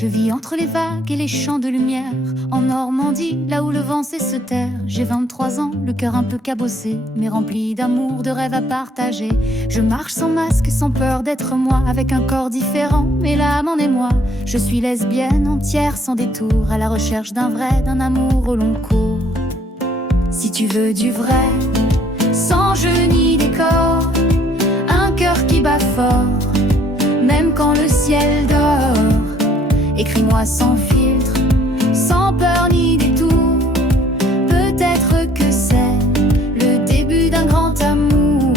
Je vis entre les vagues et les champs de lumière, en Normandie, là où le vent sait se taire. J'ai 23 ans, le cœur un peu cabossé, mais rempli d'amour, de rêves à partager. Je marche sans masque, sans peur d'être moi, avec un corps différent, mais l'âme en est moi. Je suis lesbienne, entière, sans détour, à la recherche d'un vrai, d'un amour au long cours. Si tu veux du vrai, sans jeu ni décor, un cœur qui bat fort, même quand le ciel dort. Écris-moi sans filtre, sans peur ni détour. Peut-être que c'est le début d'un grand amour.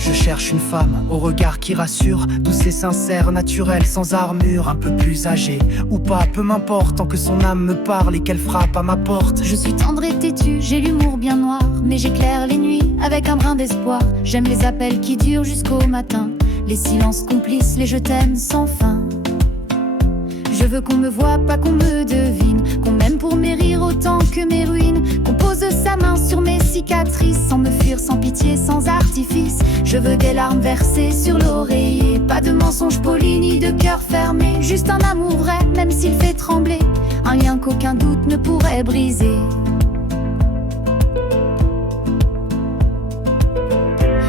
Je cherche une femme au regard qui rassure, douce et sincère, naturelle, sans armure. Un peu plus âgée ou pas, peu m'importe, tant que son âme me parle et qu'elle frappe à ma porte. Je suis tendre et têtue, j'ai l'humour bien noir, mais j'éclaire les nuits avec un brin d'espoir. J'aime les appels qui durent jusqu'au matin, les silences complices, les je t'aime sans fin. Je veux qu'on me voie, pas qu'on me devine, qu'on m'aime pour mes rires autant que mes ruines, qu'on pose sa main sur mes cicatrices, sans me fuir, sans pitié, sans artifice. Je veux des larmes versées sur l'oreiller, pas de mensonges polis ni de cœur fermé, juste un amour vrai, même s'il fait trembler, un lien qu'aucun doute ne pourrait briser.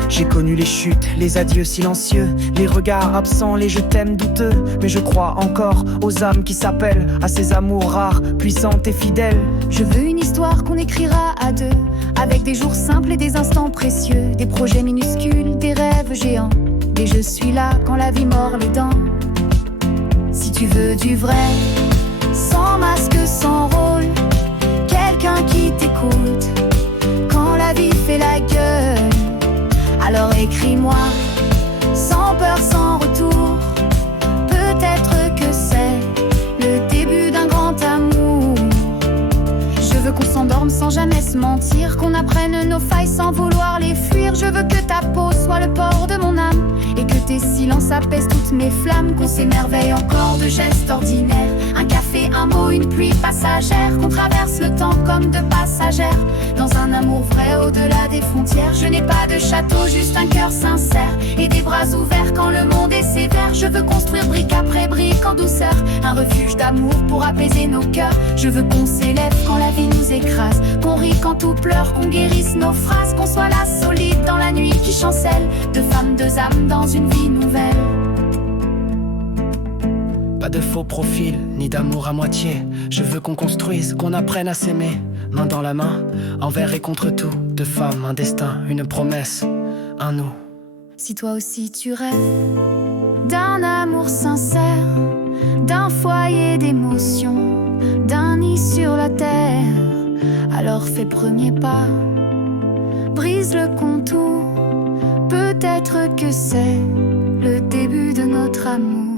J'ai connu les chutes, les adieux silencieux, les regards absents, les je t'aime douteux. Mais je crois encore aux âmes qui s'appellent, à ces amours rares, puissantes et fidèles. Je veux une histoire qu'on écrira à deux, avec des jours simples et des instants précieux, des projets minuscules, des rêves géants, des je suis là quand la vie mord les dents. Si tu veux du vrai, sans masque, sans rôle, quelqu'un qui t'écoute quand la vie fait la gueule, alors écris-moi, sans peur, sans retour. Peut-être que c'est le début d'un grand amour. Je veux qu'on s'endorme sans jamais se mentir, qu'on apprenne nos failles sans vouloir les fuir. Je veux que ta peau soit le port de mon âme, et que tes silences apaisent toutes mes flammes. Qu'on s'émerveille encore de gestes ordinaires, un café, un mot, une pluie passagère. Qu'on traverse le temps comme de passagères, dans un amour vrai au-delà des frontières. Je n'ai pas de château, juste un cœur sincère, et des bras ouverts quand le monde est sévère. Je veux construire brique après brique en douceur, un refuge d'amour pour apaiser nos cœurs. Je veux qu'on s'élève quand la vie nous écrase, qu'on rit quand tout pleure, qu'on guérisse nos phrases. Qu'on soit là solide dans la nuit qui chancelle, deux femmes, deux âmes dans une vie nouvelle. Pas de faux profil, ni d'amour à moitié. Je veux qu'on construise, qu'on apprenne à s'aimer, main dans la main, envers et contre tout. Deux femmes, un destin, une promesse, un nous. Si toi aussi tu rêves d'un amour sincère, d'un foyer d'émotion, d'un nid sur la terre, alors fais premier pas, brise le contour. Peut-être que c'est le début de notre amour.